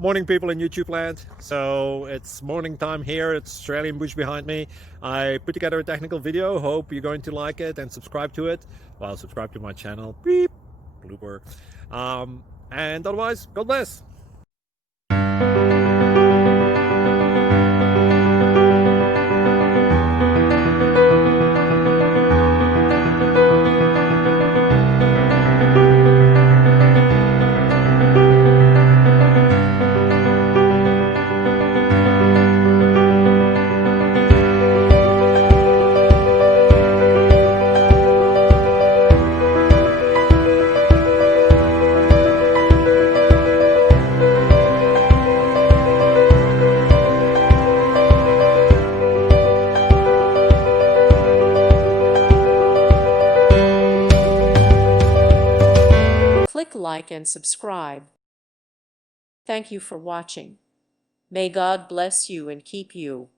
Morning, people in YouTube land. So it's morning time here. It's Australian bush behind me. I put together a technical video. Hope you're going to like it and subscribe to it. Well, subscribe to my channel. Beep, blooper. And otherwise, God bless. Click like and subscribe. Thank you for watching. May God bless you and keep you.